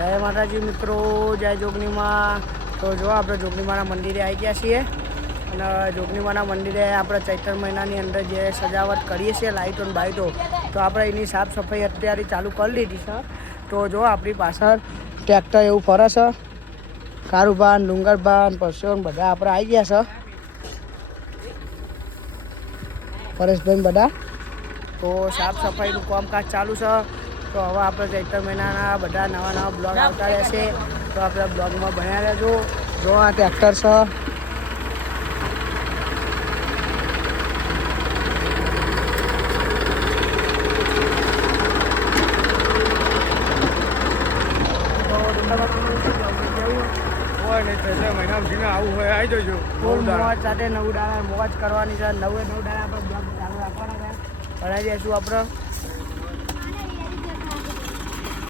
જય માતાજી મિત્રો, જય જોગણીમાં. તો જો આપણે જોગણીમાના મંદિરે આવી ગયા છીએ અને જોગણીમાના મંદિરે આપણે ચૈત્ર મહિનાની અંદર જે સજાવટ કરીએ છીએ લાઇટો અને બાઇટો, તો આપણે એની સાફ સફાઈ અત્યારે ચાલુ કરી દીધી છે. તો જો આપણી પાછળ ટ્રેક્ટર એવું ફરે છે, કારુબાન, ડુંગરબાન, પરસોન બધા આપણે આવી ગયા છે, પરેશભાઈ બધા. તો સાફ સફાઈનું કામકાજ ચાલુ છે. તો હવે આપણે ચૈત્ર મહિનાના બધા નવા બ્લોગ આવતા રહેશે, તો આપણે બ્લોગમાં બન્યા રહેજો. જો આ ટ્રેક્ટર છે, આવું હોય આવી જજો. ફૂલ મોજ સાથે 9 દાડા મોજ કરવાની છે. 9 દાડા આપણે બ્લોગ ચાલુ રાખવાના છે. ભણાવી દઈશું આપણે.